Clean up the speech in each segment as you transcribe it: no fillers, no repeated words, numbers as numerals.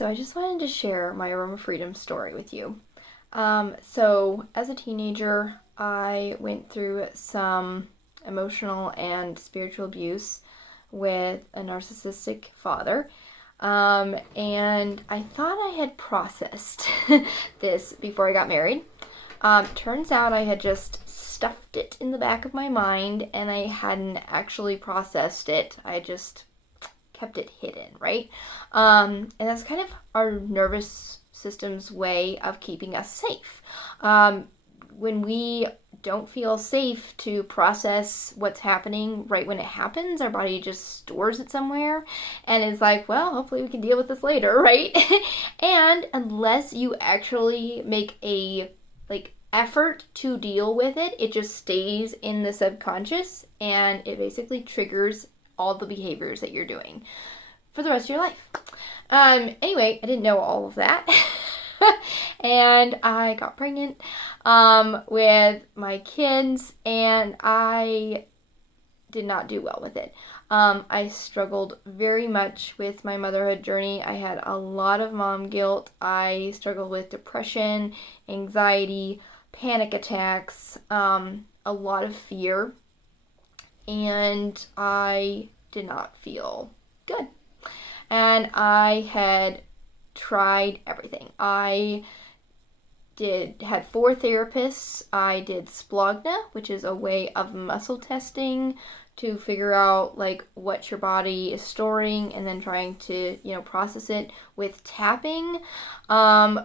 So I just wanted to share my Aroma Freedom story with you. So as a teenager, I went through some emotional and spiritual abuse with a narcissistic father. And I thought I had processed this before I got married. Turns out I had just stuffed it in the back of my mind and I hadn't actually processed it. I just kept it hidden, right? And that's kind of our nervous system's way of keeping us safe. When we don't feel safe to process what's happening right when it happens, our body just stores it somewhere and is like, well, hopefully we can deal with this later, right? And unless you actually make a effort to deal with it, it just stays in the subconscious and it basically triggers all the behaviors that you're doing for the rest of your life. Anyway, I didn't know all of that. And I got pregnant with my kids and I did not do well with it. I struggled very much with my motherhood journey. I had a lot of mom guilt. I struggled with depression, anxiety, panic attacks, a lot of fear, and I did not feel good. And I had tried everything. I had 4 therapists. I did splogna, which is a way of muscle testing to figure out what your body is storing and then trying to, process it with tapping,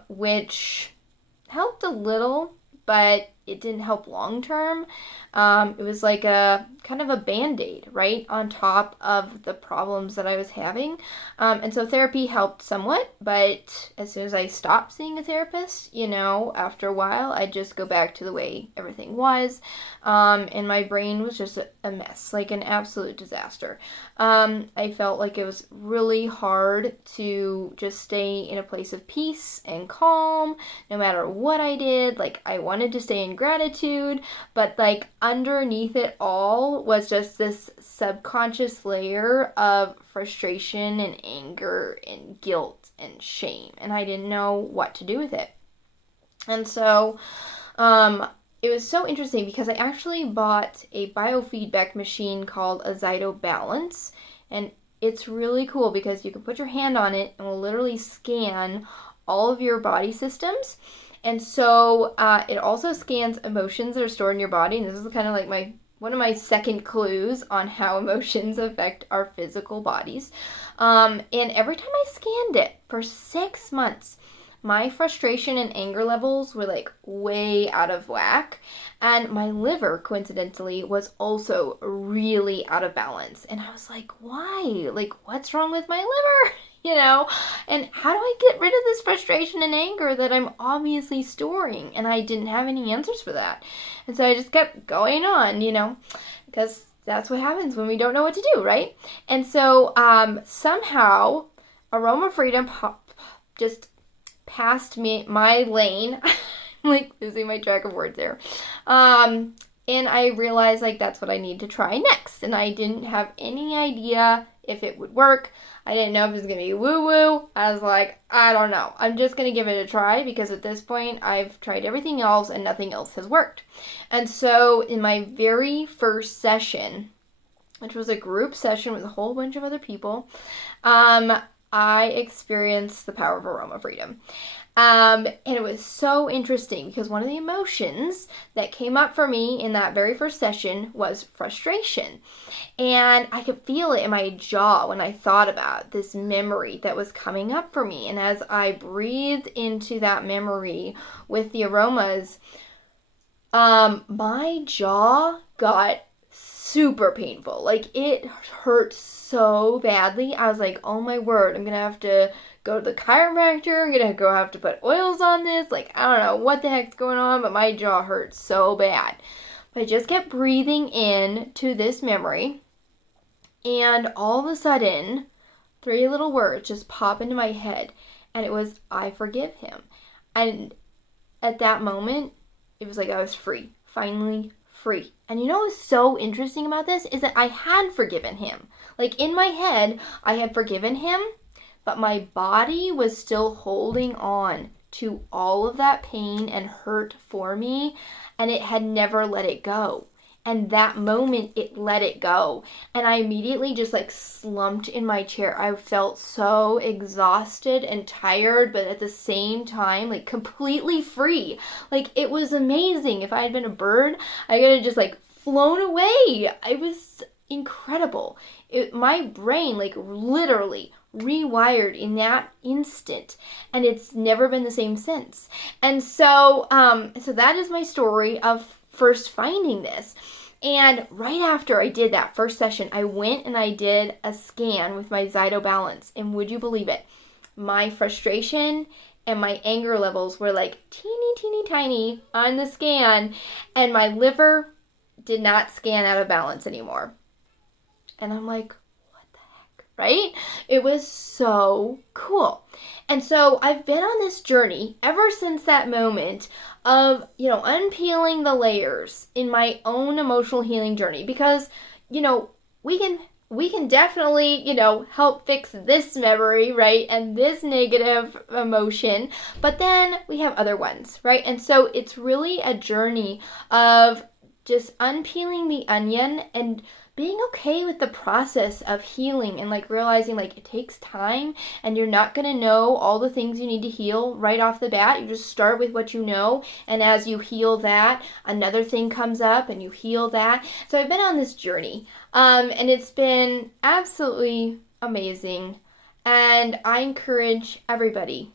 which helped a little, but it didn't help long term. It was like a kind of a band-aid, right, on top of the problems that I was having. And so therapy helped somewhat, but as soon as I stopped seeing a therapist, after a while, I'd just go back to the way everything was. And my brain was just a mess, like an absolute disaster. I felt like it was really hard to just stay in a place of peace and calm, no matter what I did. I wanted to stay in gratitude, but underneath it all was just this subconscious layer of frustration and anger and guilt and shame, and I didn't know what to do with it. And so it was so interesting because I actually bought a biofeedback machine called a Zyto Balance, and it's really cool because you can put your hand on it and will literally scan all of your body systems. And so it also scans emotions that are stored in your body. And this is kind of one of my second clues on how emotions affect our physical bodies. And every time I scanned it for 6 months, my frustration and anger levels were way out of whack. And my liver, coincidentally, was also really out of balance. And I was like, why? What's wrong with my liver? And how do I get rid of this frustration and anger that I'm obviously storing? And I didn't have any answers for that. And so I just kept going on, because that's what happens when we don't know what to do, right? And so somehow Aroma Freedom just passed my lane. I'm losing my track of words there. And I realized that's what I need to try next. And I didn't have any idea if it would work. I didn't know if it was going to be woo-woo. I was like, I don't know. I'm just going to give it a try because at this point I've tried everything else and nothing else has worked. And so in my very first session, which was a group session with a whole bunch of other people, I experienced the power of Aroma Freedom. And it was so interesting because one of the emotions that came up for me in that very first session was frustration. And I could feel it in my jaw when I thought about this memory that was coming up for me. And as I breathed into that memory with the aromas, my jaw got super painful. It hurt so badly. I was like, oh my word, I'm gonna have to go to the chiropractor. I'm gonna have to put oils on this. I don't know what the heck's going on, but my jaw hurt so bad. But I just kept breathing in to this memory, and all of a sudden 3 little words just pop into my head, and it was, I forgive him. And at that moment, it was like I was free, finally free. And what's so interesting about this is that I had forgiven him. In my head, I had forgiven him, but my body was still holding on to all of that pain and hurt for me, and it had never let it go. And that moment, it let it go. And I immediately just like slumped in my chair. I felt so exhausted and tired, but at the same time, like completely free. Like it was amazing. If I had been a bird, I could have just like flown away. It was incredible. My brain like literally rewired in that instant, and it's never been the same since. And so that is my story of first finding this. And right after I did that first session, I went and I did a scan with my Zyto Balance, and would you believe it, my frustration and my anger levels were like teeny tiny on the scan, and my liver did not scan out of balance anymore. And I'm like, right? It was so cool. And so I've been on this journey ever since that moment of, unpeeling the layers in my own emotional healing journey, because, we can definitely, help fix this memory, right? And this negative emotion, but then we have other ones, right? And so it's really a journey of just unpeeling the onion and being okay with the process of healing, and like realizing like it takes time, and you're not going to know all the things you need to heal right off the bat. You just start with what you know, and as you heal that, another thing comes up and you heal that. So I've been on this journey, and it's been absolutely amazing, and I encourage everybody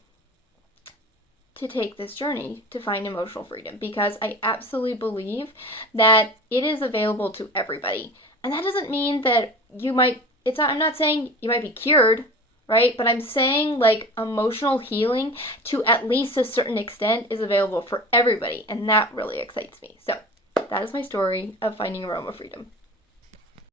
to take this journey to find emotional freedom, because I absolutely believe that it is available to everybody. And that doesn't mean that I'm not saying you might be cured, right? But I'm saying like emotional healing to at least a certain extent is available for everybody. And that really excites me. So that is my story of finding Aroma Freedom.